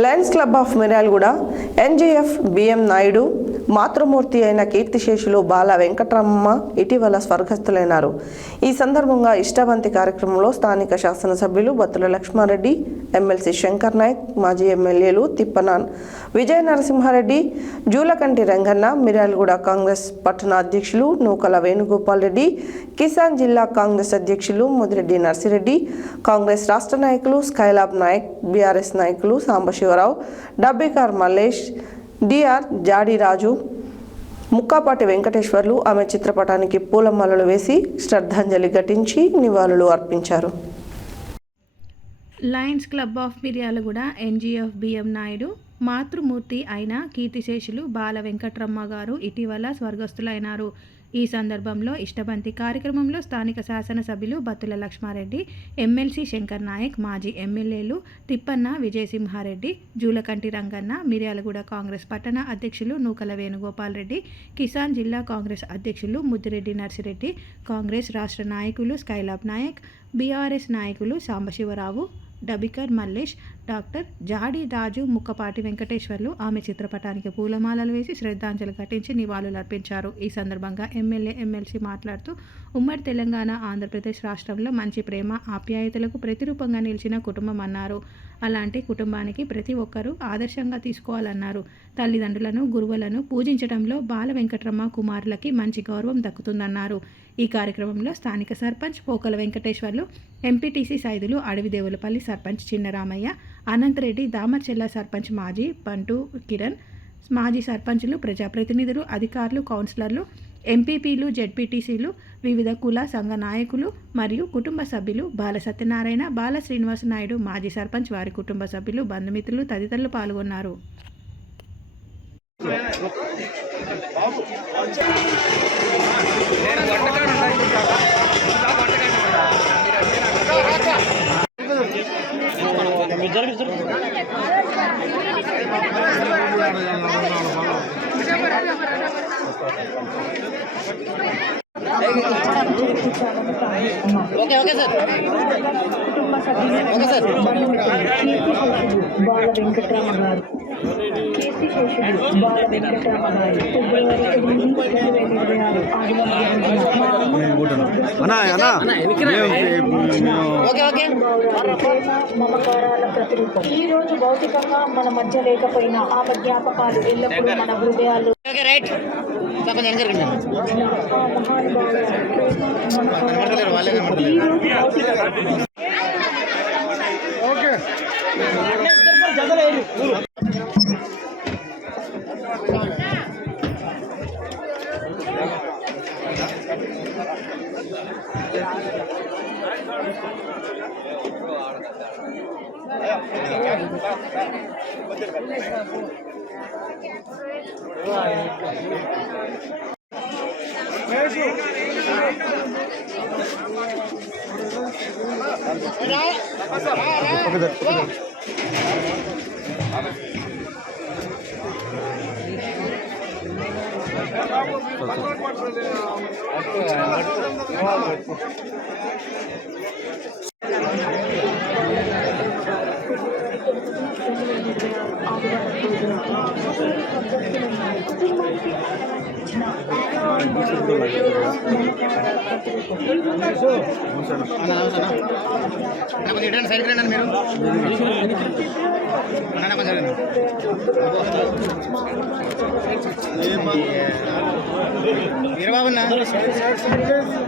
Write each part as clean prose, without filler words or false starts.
Lions Club of Miryalaguda, NGF BM Naidu, మాతృమూర్తి అయిన కీర్తిశేషులు బాల వెంకటరమణ ఇటీవల స్వర్గస్థులైనారు. ఈ సందర్భంగా ఇష్టబంతి కార్యక్రమంలో స్థానిక శాసనసభ్యులు బత్తుల లక్ష్మారెడ్డి, ఎమ్మెల్సీ శంకర్ నాయక్, మాజీ ఎమ్మెల్యేలు తిప్పన విజయ నరసింహారెడ్డి, జూలకంటి రంగన్న, మిర్యాలగూడ కాంగ్రెస్ పట్టణ అధ్యక్షులు నూకల వేణుగోపాల్ రెడ్డి, కిసాన్ జిల్లా కాంగ్రెస్ అధ్యక్షులు ముదిరెడ్డి నర్సిరెడ్డి, కాంగ్రెస్ రాష్ట్ర నాయకులు స్కైలాబ్ నాయక్, బీఆర్ఎస్ నాయకులు సాంబశివరావు, డబ్బికార్ మల్లేష్, డిఆర్ జాడిరాజు, ముక్కాపాటి వెంకటేశ్వర్లు ఆమె చిత్రపటానికి పూలమాలలు వేసి శ్రద్ధాంజలి ఘటించి నివాళులు అర్పించారు. Lions Club of Miryalaguda, NGF BM Naidu, మాతృమూర్తి అయిన కీర్తిశేషులు బాల వెంకటరమణ గారు ఇటీవల స్వర్గస్థులైనారు. ఈ సందర్భంలో ఇష్టబంతి కార్యక్రమంలో స్థానిక శాసనసభ్యులు బత్తుల లక్ష్మారెడ్డి, ఎమ్మెల్సీ శంకర్ నాయక్, మాజీ ఎమ్మెల్యేలు తిప్పన్న విజయసింహారెడ్డి, జూలకంటి రంగన్న, మిర్యాలగూడ కాంగ్రెస్ పట్టణ అధ్యక్షులు నూకల వేణుగోపాల్ రెడ్డి, కిసాన్ జిల్లా కాంగ్రెస్ అధ్యక్షులు ముదిరెడ్డి నర్సిరెడ్డి, కాంగ్రెస్ రాష్ట్ర నాయకులు స్కైలాబ్ నాయక్, బీఆర్ఎస్ నాయకులు సాంబశివరావు, డబికర్ మల్లేష్, డాక్టర్ జాడి రాజు, ముక్కపాటి వెంకటేశ్వర్లు ఆమె చిత్రపటానికి పూలమాలలు వేసి శ్రద్ధాంజలి ఘటించి నివాళులు అర్పించారు. ఈ సందర్భంగా ఎమ్మెల్సీ మాట్లాడుతూ ఉమ్మడి తెలంగాణ, ఆంధ్రప్రదేశ్ రాష్ట్రంలో మంచి ప్రేమ, ఆప్యాయతలకు ప్రతిరూపంగా నిలిచిన కుటుంబం అన్నారు. అలాంటి కుటుంబానికి ప్రతి ఒక్కరూ ఆదర్శంగా తీసుకోవాలన్నారు. తల్లిదండ్రులను, గురువులను పూజించడంలో బాల వెంకటరమణ కుమారులకి మంచి గౌరవం దక్కుతుందన్నారు. ఈ కార్యక్రమంలో స్థానిక సర్పంచ్ పోకల వెంకటేశ్వర్లు, ఎంపీటీసీ సైదులు అడవిదేవులపల్లి సర్పంచ్ చిన్నరామయ్య, అనంతరెడ్డి, దామర్చెల్ల సర్పంచ్ మాజీ బంటు కిరణ్, మాజీ సర్పంచులు, ప్రజాప్రతినిధులు, అధికారులు, కౌన్సిలర్లు, ఎంపీపీలు, జెడ్పీటీసీలు, వివిధ కుల సంఘ నాయకులు మరియు కుటుంబ సభ్యులు, బాల సత్యనారాయణ, బాల శ్రీనివాస నాయుడు, మాజీ సర్పంచ్, వారి కుటుంబ సభ్యులు, బంధుమిత్రులు తదితరులు పాల్గొన్నారు. కుటుంబ సభ్యులు బాల వెంకటరమణ గారు, కీర్తిశేషులు బాల వెంకటరమణ గారు ఫిబ్రవరి 8, 2026 మమకారాల ప్రతిరూపం. ఈ రోజు భౌతికంగా మన మధ్య లేకపోయినా ఆమె జ్ఞాపకాలు ఎల్లప్పుడూ మన హృదయాలు.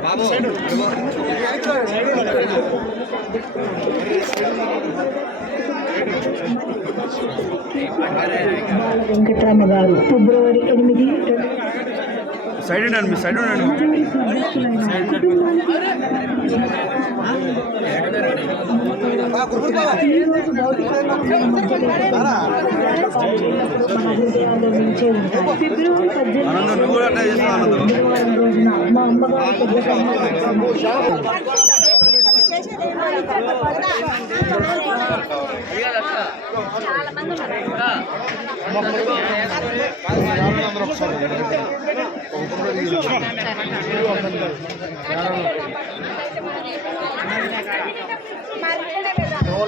బాల వెంకటరమణ గారు ఫిబ్రవరి 8 సైడ్ ఉండండి, సైడ్ ఉండండి. రోజున మా అమ్మగారు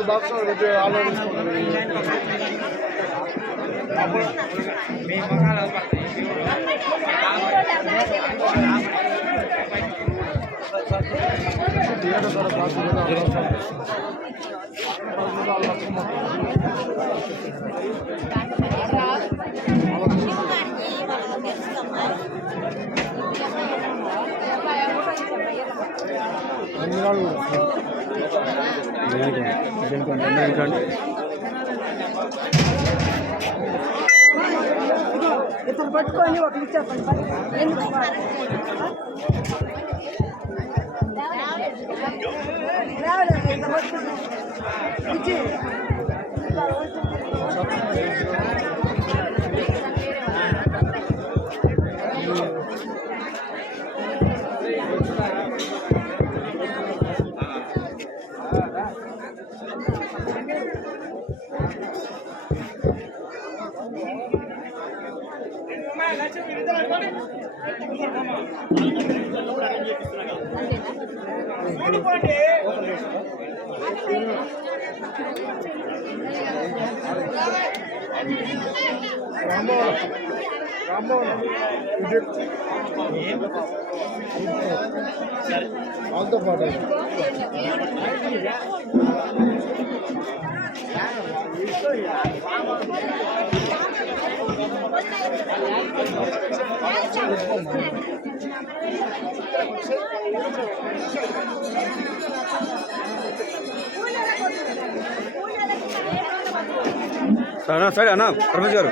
బాక్స్ ఆల్రెడీ ఇతను పట్టుకొని ఒక చెప్పండి వాళ్ళతో పాటు సరే అన్న రమేష్ గారు